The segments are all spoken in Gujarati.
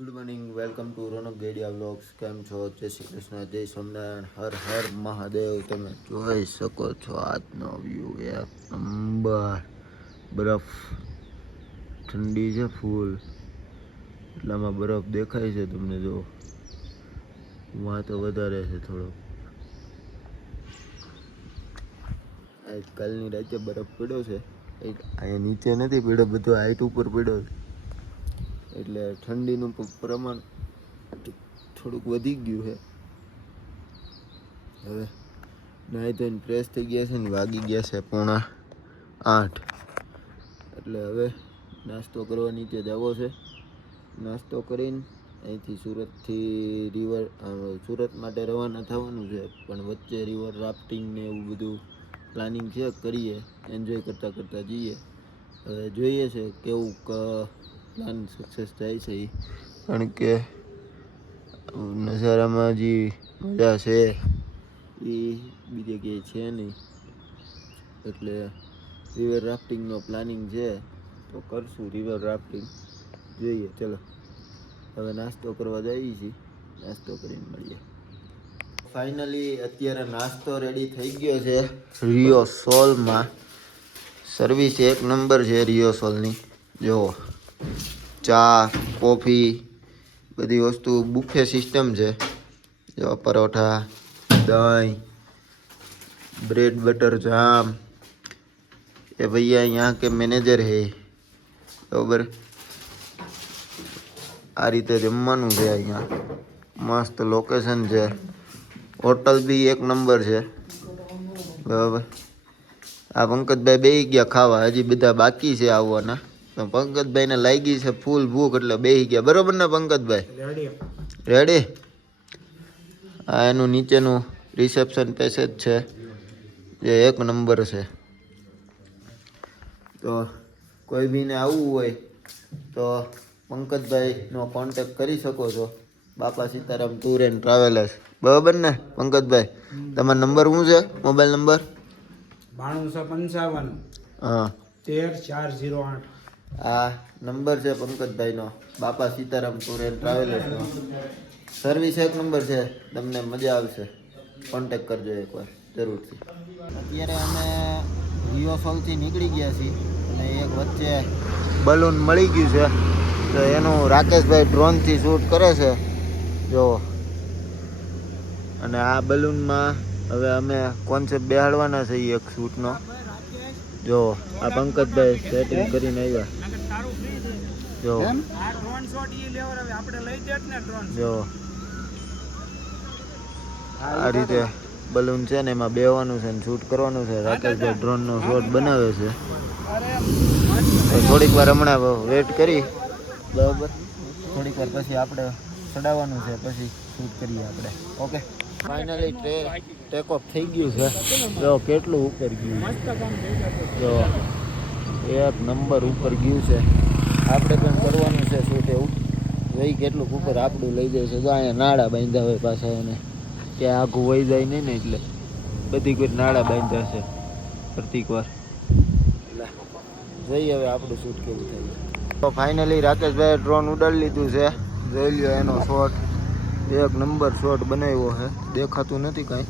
Good morning, welcome to Ronak Gediya vlogs. કેમ છો? જય શ્રી કૃષ્ણ, જય સ્વામિનારાયણ, હર હર મહાદેવ. તમે જોઈ શકો છો આજનો વ્યૂ એક નંબર. બરફ ઠંડી છે ફૂલ, એટલામાં બરફ દેખાય છે તમને. જો વાં તો વધારે છે થોડો. કાલની રાતે બરફ પડ્યો છે, અહીંયા નીચે નથી પડ્યો, બધો હાઈટ ઉપર પડ્યો છે, એટલે ઠંડીનું પ્રમાણ થોડુંક વધી ગયું છે. હવે નાહી ધોઈને ફ્રેશ થઈ ગયા છે ને વાગી ગયા છે 7:45, એટલે હવે નાસ્તો કરવા નીચે જવો છે. નાસ્તો કરીને અહીંથી સુરત માટે રવાના થવાનું છે, પણ વચ્ચે રિવર રાફ્ટિંગ ને એવું બધું પ્લાનિંગ છે, કરીએ, એન્જોય કરતાં કરતાં જઈએ. હવે જોઈએ છે કેવું પ્લાન સક્સેસ થાય છે એ, કારણ કે નજારામાં જે મજા છે એ બીજે ક્યાંય છે નહીં. એટલે રિવર રાફ્ટિંગનો પ્લાનિંગ છે, તો કરશું રિવર રાફ્ટિંગ. જોઈએ, ચલો હવે નાસ્તો કરવા જઈએ છીએ, નાસ્તો કરીને મળીએ. ફાઇનલી અત્યારે નાસ્તો રેડી થઈ ગયો છે રિયો સોલમાં. સર્વિસ એક નંબર છે રિયો સોલની. જો ચા, કોફી, બધી વસ્તુ બુફે સિસ્ટમ છે. જો પરોઠા, દહીં, ब्रेड बटर जाम. ये भैया यहाँ के मैनेजर है, बराबर. आ रीते जमवानुं छे अहींया. मस्त लोकेशन है, होटल भी एक नंबर है, बराबर. आ पंकजभाई बेही गया खावा, हजी बधा बाकी है आववाना. तो पंकजभाई ने लागी है फूल भूख, એટલે બેહી ગયા. બરોબર ને પંકજભાઈ? રેડી. આ એનું નીચેનું રિસેપ્શન પેસેજ છે, જે એક નંબર છે. તો કોઈ બીને આવવું હોય તો પંકજભાઈનો કોન્ટેક્ટ કરી શકો છો. બાપા સીતારામ ટૂર એન્ડ ટ્રાવેલર્સ, બરાબર ને પંકજભાઈ? તમારો નંબર શું છે, મોબાઈલ નંબર? 9255 હા 13408. આ નંબર છે પંકજભાઈનો, બાપા સીતારામ ટૂર એન્ડ ટ્રાવેલર્સનો. સર્વિસ એક નંબર છે, તમને મજા આવશે. કોન્ટેક્ટ કરજો એકવાર જરૂરથી. અત્યારે અમે રિયો સોલથી નીકળી ગયા છીએ, અને એક વચ્ચે બલૂન મળી ગયું છે, તો એનું રાકેશભાઈ ડ્રોનથી શૂટ કરે છે. જો, અને આ બલૂનમાં હવે અમે કોન્સેપ્ટ બેહાડવાના છે એક શૂટનો. જો આ પંકજભાઈ સેટિંગ કરીને આવ્યા. જો જો આ રીતે બલૂન છે ને એમાં બેવાનું છે ને શૂટ કરવાનું છે. રાકેશભાઈ ડ્રોનનો શોટ બનાવે છે, તો થોડીક વાર હમણાં વેટ કરી, બરાબર. થોડીક વાર પછી આપણે ચડાવવાનું છે, પછી શૂટ કરીએ આપણે. ઓકે, ફાઇનલી ટેક ઓફ થઈ ગયું છે. જો કેટલું ઉપર ગયું, જો એક નંબર ઉપર ગયું છે. આપણે પણ કરવાનું છે શૂટ એવું. વહી કેટલું ઉપર આપણું લઈ જાય છે. જો અહીંયા નાળા બાંધ્યા હોય પાછા એને, કે આઘું વહી જાય નહીં ને, એટલે બધી કોઈ નાળા બાંધ્યા છે પ્રતિક વાર. એટલે જોઈએ હવે આપણું શૂટ કેવું થાય. તો ફાઇનલી રાકેશભાઈ ડ્રોન ઉડાડી લીધું છે. જોઈ લ્યો એનો શોટ, એક નંબર શોટ બનાવ્યો છે. દેખાતું નથી કાંઈ.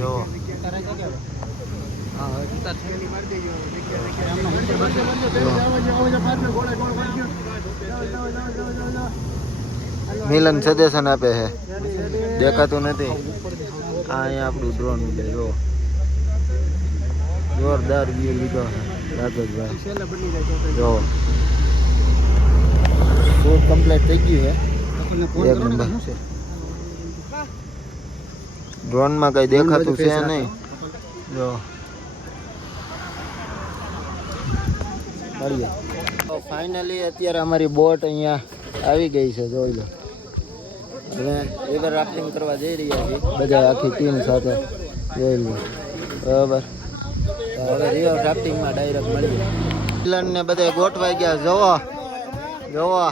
જો મિલન સજેશન આપે છે, દેખાતું નથી. આ અહીંયા આપણું ડ્રોન ઉડે. જો જોરદાર વ્યૂ લીધો છે રાકેશભાઈ. જો શૂટ કમ્પ્લીટ થઈ ગયું છે, એક નંબર. ડ્રોનમાં કઈ દેખાતું છે નહીં. જો મળીએ. તો ફાઇનલી અત્યારે અમારી બોટ અહીંયા આવી ગઈ છે, જોઈ લો. હવે રિવર રાફ્ટિંગ કરવા જઈ રહ્યા છીએ બધા, આખી ટીમ સાથે. જોઈ લો, બરાબર. હવે રિવર રાફ્ટિંગમાં ડાયરેક્ટ મળીએ. મિલન ને બધા ગોઠવાઈ ગયા. જોવો જોવો,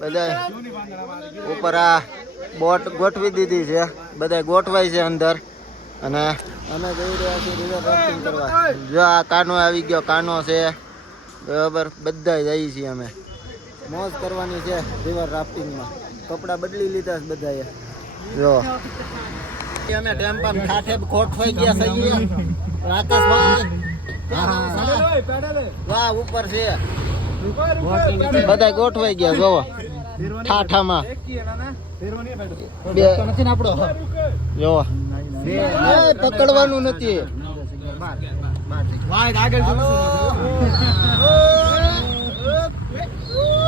બધા ઉપર આ બોટ ગોઠવી દીધી છે, બધા ગોઠવાય છે અંદર. અને અમે જઈ રહ્યા છીએ રિવર રાફ્ટિંગ કરવા. જો આ કાનો આવી ગયો, કાનો છે, બરાબર. બધા જઈએ છીએ અમે. મોજ કરવાની છે રિવર રાફ્ટિંગમાં. કપડાં બદલી લીધા છે બધાએ. જો અમે ટેમ્પમ ઠાઠે ગોઠવાઈ ગયા છીએ. રાકેશભાઈ વાહ ઉપર છે બધા ગોઠવાઈ ગયા. જોવો ઠાઠામાં જોવો પકડવાનું નથી.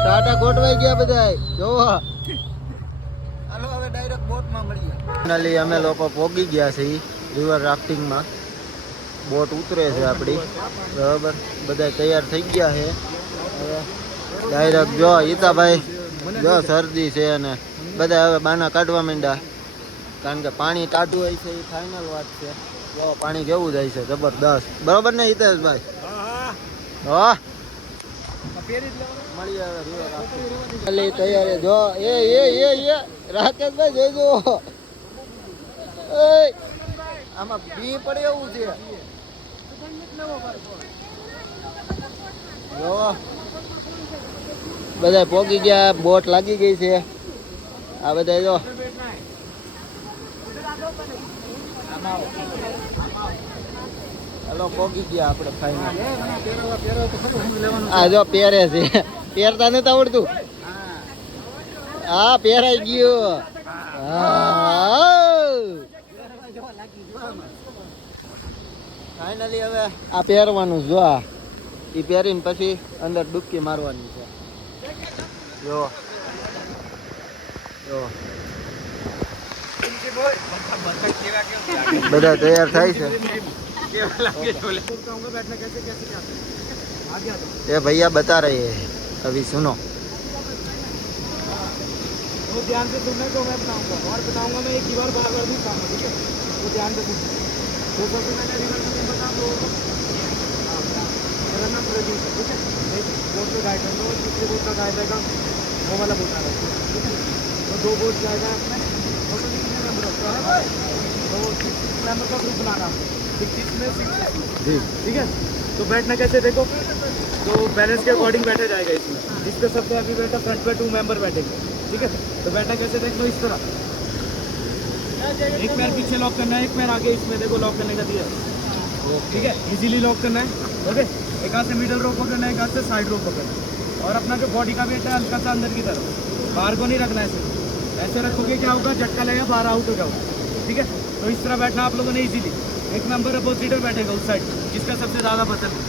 ટાટા ગોઠવાઈ ગયા બધા. જોવો હાલો હવે ડાયરેક્ટ બોટમાં મળીએ. ફાઇનલી અમે લોકો પોગી ગયા છે રિવર રાફ્ટિંગમાં. બોટ ઉતરે છે આપણી બરાબર. બધા તૈયાર થઈ ગયા છે હવે ડાયરેક્ટ. જો ઈતાભાઈ જો શરદી છે અને બધા હવે બાના કાઢવા માંડ્યા કારણ કે પાણી ટાઢું હોય છે. એ ફાઇનલ વાત છે. જો પાણી કેવું જાય છે જબરદસ્ત. બરોબર ને હિતેશભાઈ? હા મળીએ હવે રિવર રાફ્ટિંગ તૈયાર. જો એ રાકેશભાઈ જોઈજો આમાં બી પડે એવું છે. જો બધા પોગી ગયા. બોટ લાગી ગઈ છે આ બધા. જો હલો પોગી ગયા આપણે ફાઈનલ. આ જો પહેરે છે. પહેરતા નથી આવડતું. હા પહેરાઈ ગયું. ફાઈનલી હવે આ પહેરવાનું જો. આ એ પહેરીને પછી અંદર ડૂબકી મારવાની છે. જો જો બધા તૈયાર થાય છે. ये भैया बता रहे हैं अभी सुनो. वो ध्यान से सुनने को मैं बताऊंगा और बताऊंगा मैं एक ही बार बार भी काम ठीक है. वो ध्यान से सुनना. वो सबसे पहले रिवर में बता दो. मेरा नाम प्रदीप है ठीक है. एक बोट पे गाइड कर दो. दूसरे बोट का गाइड रहेगा वो वाला बोट आ रहा है ठीक है. तो 2 बोट जाएगा अपने. और तो कितने मेंबर होता है तो 6 मेंबर का ग्रुप बनाना है. 6 में 6 ठीक है. तो बैठना कैसे देखो तो बैलेंस के अकॉर्डिंग बैठा जाएगा इसमें. जिसपे सबसे हैवी बैठा फ्रंट पे 2 मेंबर बैठेंगे ठीक है. तो बैठना कैसे देख लो इस तरह. एक पैर पीछे लॉक करना है. एक पैर आगे इसमें देखो लॉक करने का दिया ठीक है. इजीली लॉक करना है ओके. एक हाथ से मिडल रोप पकड़ना है. एक हाथ से साइड रोप पकड़ना है. और अपना जो बॉडी का वेट है हल्का सा अंदर की तरफ. बाहर को नहीं रखना है ऐसे रखोगे क्या होगा झटका लगेगा बाहर आउट हो जाओगे ठीक है. तो इस तरह बैठना आप लोगों ने इजीली. एक नंबर अपोजिटर बैठेगा उस साइड जिसका सबसे ज़्यादा पसंद है.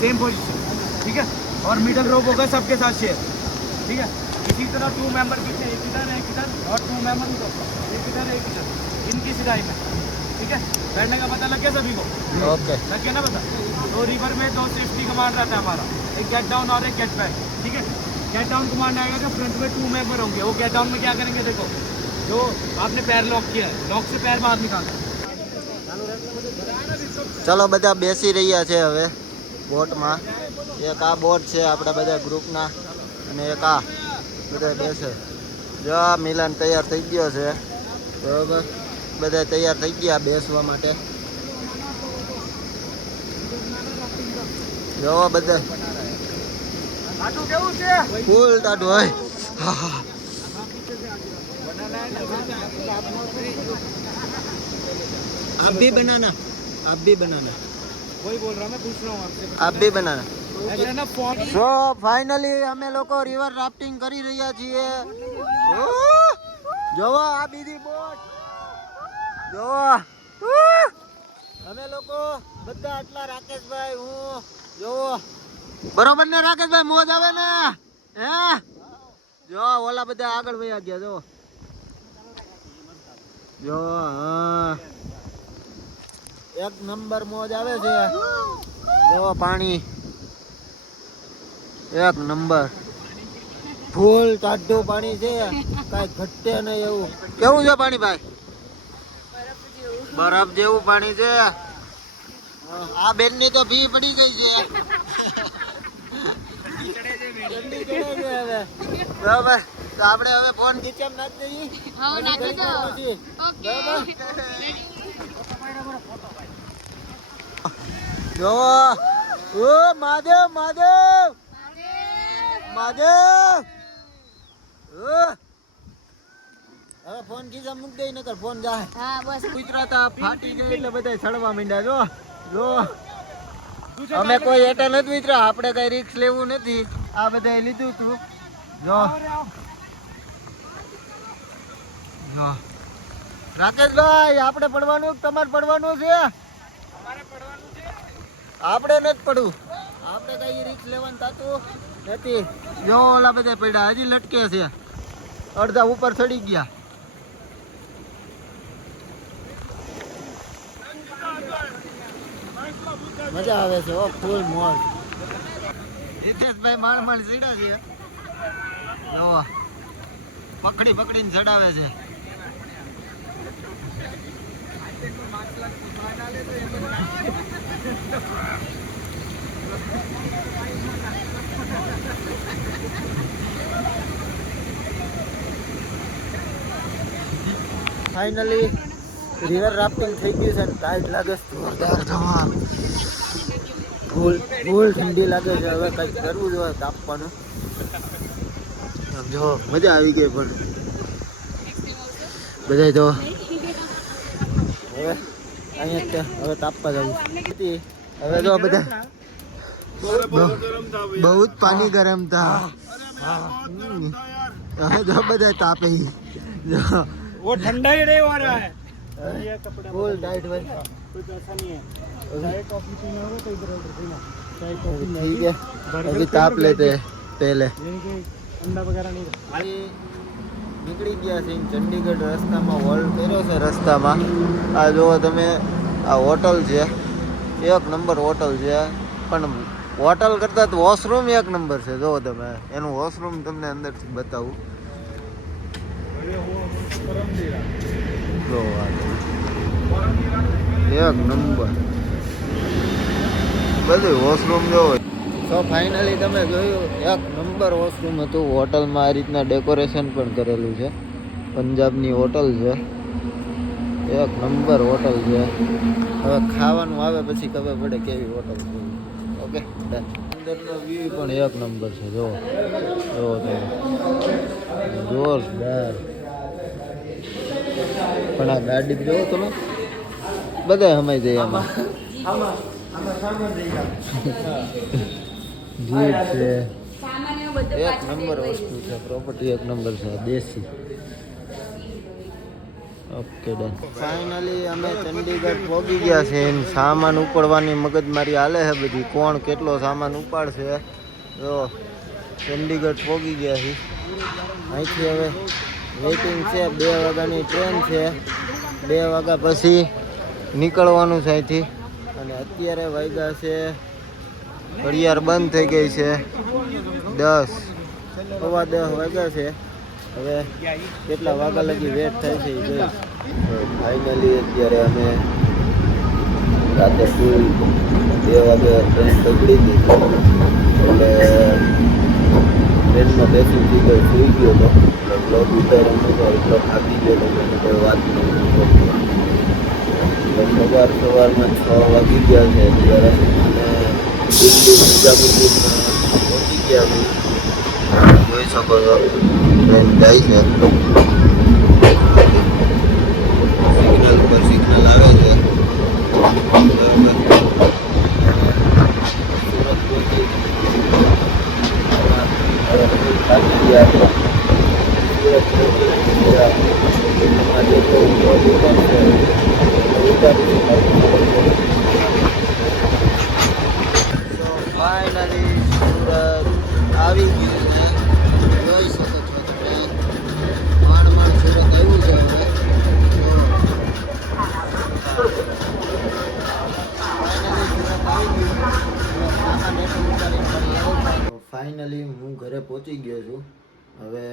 सेम पोजीशन ठीक है. और मिडल रोप होगा सबके साथ शेयर ठीक है. इसी तरह 2 मेंबर पीछे एक इधर और 2 मेंबर उधर. एक इधर इनकी सिधाई में ठीक है. बैठने का पता लग गया सभी को? ओके लग गया ना पता. तो रिवर में 2 सेफ्टी कमांड रहता है हमारा. एक गेट डाउन और एक गेट बैक ठीक है. गेट डाउन कमांड आएगा जो फ्रंट में 2 मेंबर होंगे. वो गेट डाउन में क्या करेंगे देखो. जो आपने पैर लॉक किया है लॉक से पैर बाहर निकालना. ચલો બધા બેસી રહ્યા છે હવે બોટમાં. એક આ બોટ છે આપણા બધા ગ્રુપના અને એક આ બધા બેસે. જો મિલન તૈયાર થઈ ગયો છે બરાબર. બધા તૈયાર થઈ ગયા બેસવા માટે. જો બધા ફૂલ ટાટું હોય. आप भी बनाना. वही बोल रहा मैं पूछ रहा हूँ आपसे. आप भी बनाना. अगर ना फोन સો ફાઇનલી અમે લોકો રિવર રાફ્ટિંગ કરી રહ્યા છીએ. જોવો આ બીજી બોટ. જોવો અમે લોકો બધા આટલા રાકેશભાઈ હું જોવો. બરોબર ને રાકેશભાઈ? મોજ આવે ને હે? જો ઓલા બધા આગળ વયા ગયા. જો જો હા એક નંબર મોજ આવે છે. જો પાણી એક નંબર ફૂલ ટાઢું પાણી છે. કાંઈ ઘટે નહીં એવું. કેવું છે પાણી ભાઈ? બરફ જેવું પાણી છે. આ બેન ની તો ભી પડી ગઈ છે. બરાબર તો આપણે હવે ફોન નીચે નાખી દઈએ. જો ઓ મહાદેવ મહાદેવ મહાદેવ હવે ફોન ખીચા મૂક દઈ નકર ફોન જાય. હા બસ ગુજરાતા ફાટી જાય એટલે બધા ચડવા માંડ્યા. જો જો અમે કોઈ એટા નથી વિતરા, આપણે કઈ રિસ્ક લેવું નથી. આ બધા લીધું તું. જો જો રાકેશભાઈ, આપણે પડવાનું કે તમારે પડવાનું છે? આપણે નથી પડવું, આપણે કઈ રિસ્ક લેવાનું થતું નથી. જો ઓલા બધા પડ્યા હજી લટકે છે, અડધા ઉપર ચડી ગયા. મજા આવે છે ઓ, ફૂલ મોજ. હિતેશભાઈ માળ ચડ્યા છે. જો પકડી પકડીને ચડાવે છે. ફાઇનલી રિવર રાફ્ટિંગ થઈ ગયું છે. ટાઈટ લાગે છે જોરદાર. જવા ફૂલ ફૂલ ઠંડી લાગે છે. હવે કંઈક કરવું જોઈએ તાપવાનું. જો મજા આવી ગઈ પણ બધા જો હવે અહીંયા હવે તાપવા જવું. હવે જો બધા બહુ પાણી ગરમ था. હવે જો બધા તાપે જો वो ठंडा ही नहीं हो रहा है. फुल टाइट भाई. कुछ ऐसा नहीं है. चाय कॉफी पीना होगा तो इधर ऑर्डर देना. चाय कॉफी ठीक है, अभी ताप लेते हैं पहले. अंडा वगैरह नहीं. નીકળી ગયા છે ચંડીગઢ. રસ્તામાં હોલ્ટ કર્યો છે રસ્તામાં. આ જુઓ તમે, આ હોટલ છે, એક નંબર હોટલ છે. પણ હોટલ કરતાં તો વોશરૂમ એક નંબર છે. જુઓ તમે, એનું વોશરૂમ તમને અંદરથી બતાવું. જો એક નંબર બધું વોશરૂમ જોવો. તો ફાઇનલી તમે જોયું, એક નંબર વોશરૂમ હતું. હોટલમાં આ રીતના ડેકોરેશન પણ કરેલું છે. પંજાબની હોટલ છે, એક નંબર હોટલ છે. હવે ખાવાનું આવે પછી ખબર પડે કેવી હોટલ છે. ઓકે, અંદરનો વ્યૂ પણ એક નંબર છે. જો જો તમે, જોરદાર. પણ આ ગાડી જોવો તમે, બધા સમાઈ જાય એમાં. જીપ છે, એક નંબર વસ્તુ છે. પ્રોપર્ટી એક નંબર છે, દેશી. Okay done. ફાઇનલી અમે ચંડીગઢ પહોંચી ગયા છે. સામાન ઉપાડવાની મગજમારી હાલે છે બધી, કોણ કેટલો સામાન ઉપાડશે. જો ચંડીગઢ પહોંચી ગયા છે. અહીંથી હવે વેઇટિંગ છે. 2 વાગ્યાની ટ્રેન છે. 2 વાગ્યા પછી નીકળવાનું છે અહીંથી. અને અત્યારે વાગ્યા છે, ઘડિયાળ બંધ થઈ ગઈ છે. 10 સવા 10 વાગ્યા છે. હવે કેટલા વાગ્યા લગી વેટ થાય છે એ જોઈ. ફાઇનલી અત્યારે અમે રાતે ફૂલ 2 વાગે ટ્રેન પકડી હતી. એટલે ટ્રેનમાં બેસી સીધો સુઈ ગયો હતો. એટલે બ્લોગ ઉતાર્યો નહોતો, એટલો થાકી ગયો હતો, કોઈ વાત નહીં. સવારમાં 6 વાગી ગયા છે અત્યારે. અને દિલ્હી પહોંચી ગયા. જોઈ શકો છો ટ્રેન જાય છે. સિગ્નલ પર સિગ્નલ આવે છે. સુરત પહોંચી થાકી ગયા છે. સુરત ફાઇનલી સુરત આવી ગયું છે. જોઈ શકો છો તમે, માંડ સુરત એવું છે. ફાઇનલી હું ઘરે પહોંચી ગયો છું. હવે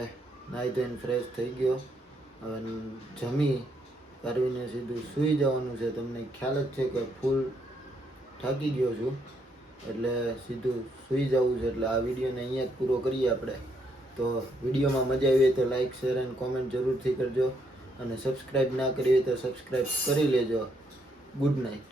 નાહી ધોઈને ફ્રેશ થઈ ગયો. હવે જમી કરવીને સીધું સૂઈ જવાનું છે. તમને ખ્યાલ જ છે કે ફૂલ થાકી ગયો છું, એટલે સીધું સૂઈ જવું છે. એટલે આ વિડીયોને અહીંયા જ પૂરો કરીએ આપણે. તો વિડીયોમાં મજા આવી હોય તો લાઇક, શેર એન્ડ કોમેન્ટ જરૂરથી કરજો. અને સબસ્ક્રાઈબ ના કરી હોય તો સબસ્ક્રાઈબ કરી લેજો. Good night.